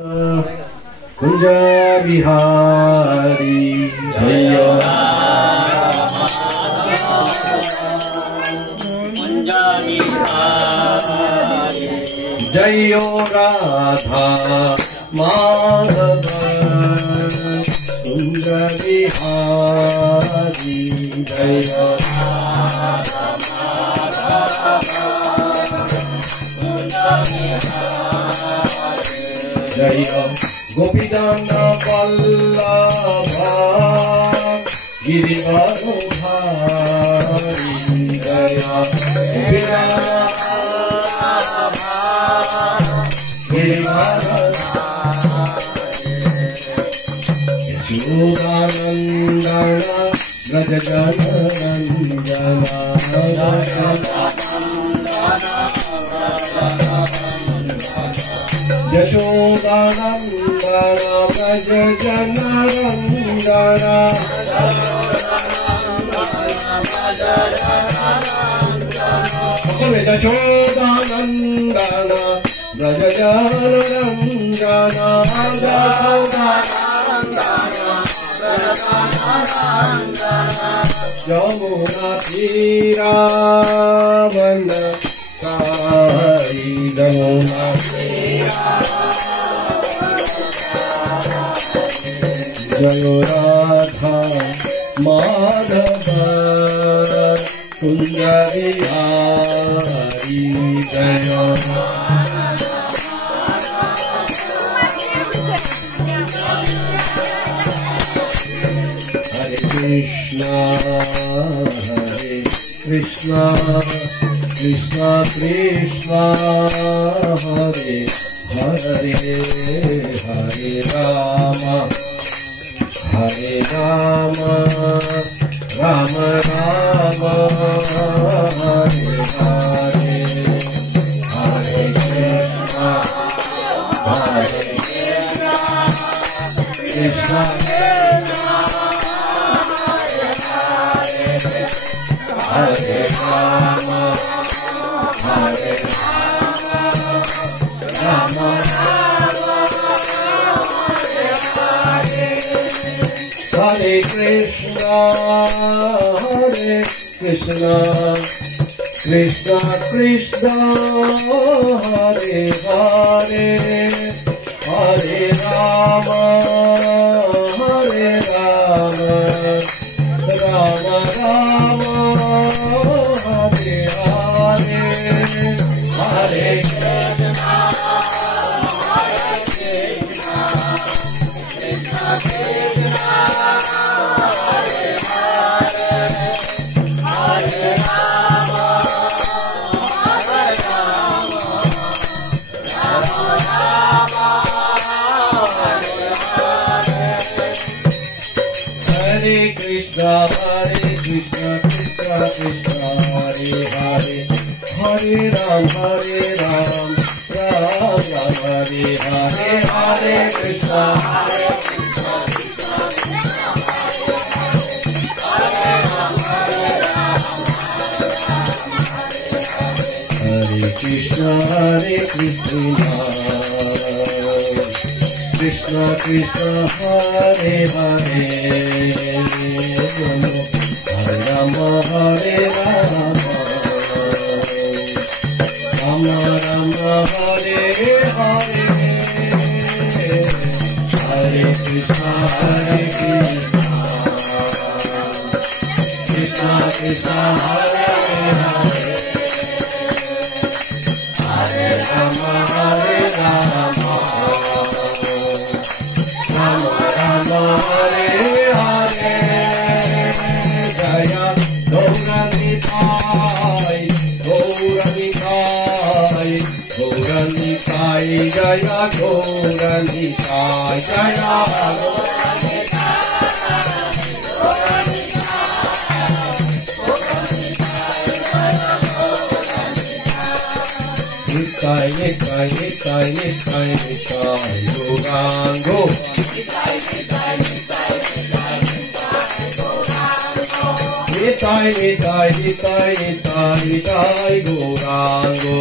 कुंज बिहारी जय जय राधा माधव कुंज बिहारी जय जय गोपीजन वल्लभ गिरिवरधारी जय यशोदानन्दन व्रज जननन्दन यशोदानन्दन व्रज जननन्दन यशोदानन्दन व्रज जननन्दन यमुना तीरावन साई यमुना जय राधा माधव कुंज बिहारी जय हरे कृष्ण कृष्ण कृष्ण हरे हरे हरे राम राम राम हरे हरे हरे कृष्ण कृष्ण हरे राम राम हरे कृष्ण कृष्ण कृष्ण हरे हरे हरे राम राम राम हरे हरे हरे कृष्ण कृष्ण कृष्ण हरे हरे हरे राम राम राम हरे हरे हरे कृष्ण हरे कृष्ण कृष्ण कृष्ण हरे हरे हरे राम राम राम हरे हरे हरे कृष्ण कृष्ण कृष्ण हरे हरे हरे राम राम राम हरे हरे जय गौरनिताय गौरनिताय गौरनिताय जय गौरनिताय जय Nitai Nitai Nitai Nitai Nitai Gauranga Nitai Nitai Nitai Nitai Nitai Gauranga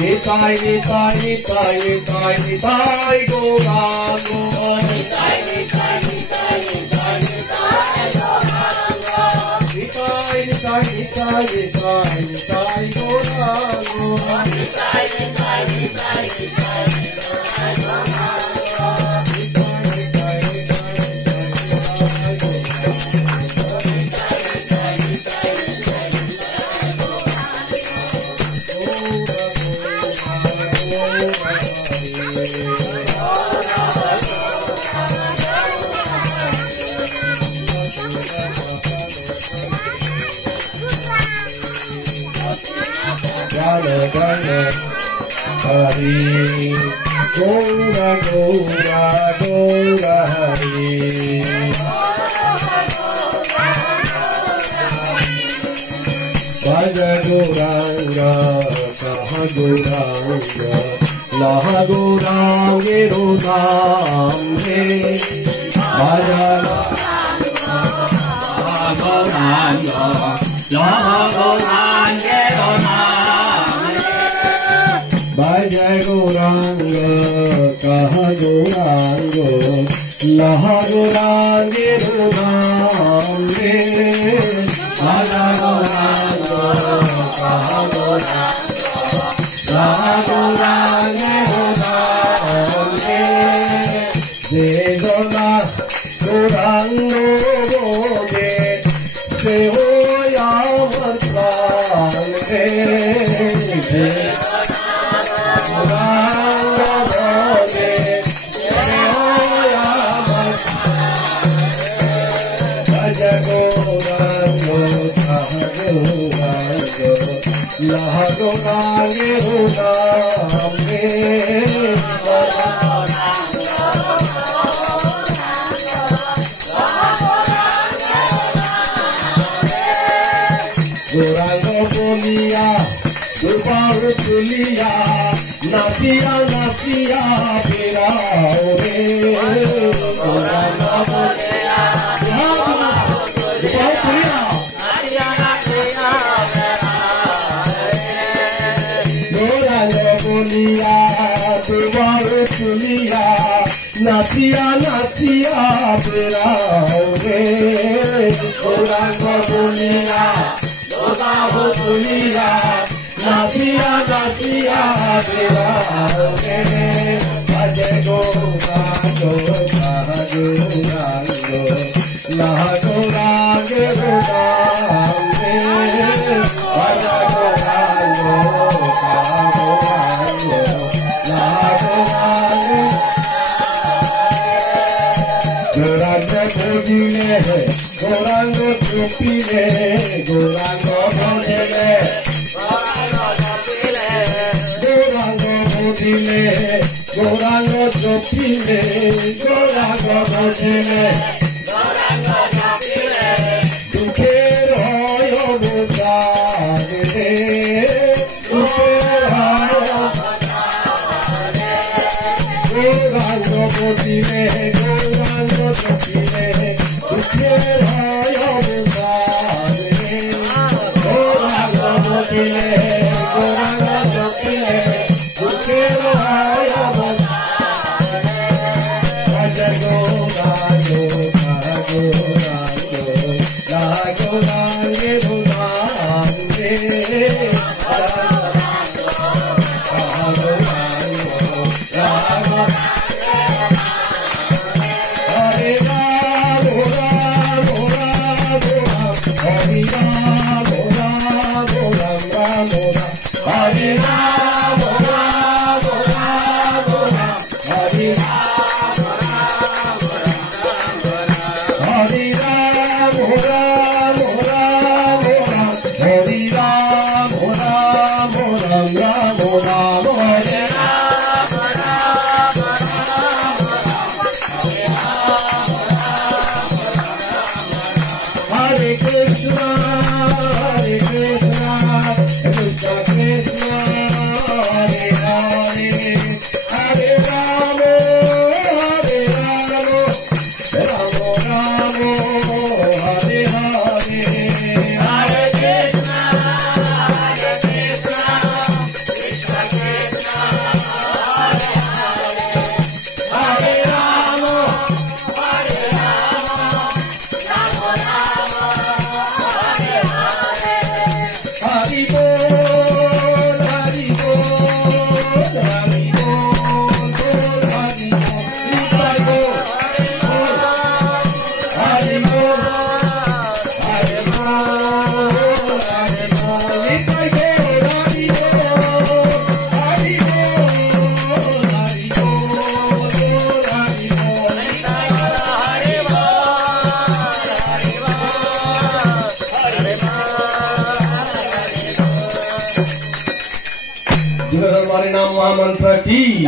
Nitai, Nitai, Nitai, Nitai, Nitai, Gauranga. Nitai, Nitai, Nitai, Nitai, Nitai, Gauranga. Nitai, Nitai, Nitai, Nitai, Nitai, Gauranga. Nitai, Nitai, Nitai, Nitai, Nitai, Hari Gaura Gaura Gaura Hari Bhaja Gauranga Kaha Gauranga Laha Gauranga Rodamre Bhaja Gauranga Laha Gauranga Rodamre Bhaja Gauranga Kaha Gauranga Laha Gauranga Rodamre Bhaja Gauranga Kaha Gauranga Laha Gauranga Rodamre Jegona Gauranga Bode Sehoya Vatlane Laha Gauranga Rodamre Gauranga Boliya Durbar Tuliya Nasiya Nasiya Pirao Re Gauranga Boliya Durbar Tuliya Nasiya Nasiya Gauranga Boliya Durbar Tuliya Nasiya Nasiya Pirao Re Gauranga Boliya Durbar Tuliya Nasiya Nasiya Pirao Re Bhaja Gauranga Kaha Gauranga Laha Gauranga Rodamre Bhaja Gauranga Kaha Gauranga Laha Gauranga Gauranga Bhojile Gauranga Chupile Gauranga Bhojile Gauranga Bhojile Gauranga Chupile Gauranga Bhojile Gauranga Chupile Dukher hoyo bujane Dukher hoyo bujane Gauranga Bhojile Gauranga Chupile Dukher hoyo bujane Gauranga Bhojile Gauranga Chupile Dukher hoyo bujane Bhaja Gauranga Kaha Gauranga Laha Gauranga Rodamre Bhaja Kaha Gauranga Laha Gauranga Hare Ram Ram Ram Ram Hare Ram Ram Ram Ram Hare Ram Ram Ram Ram Hare Hare Ram Ram Ram Ram Hare Ram Ram Ram Ram Ram Hare Hare Krishna Krishna Krishna महाराष्ट्राची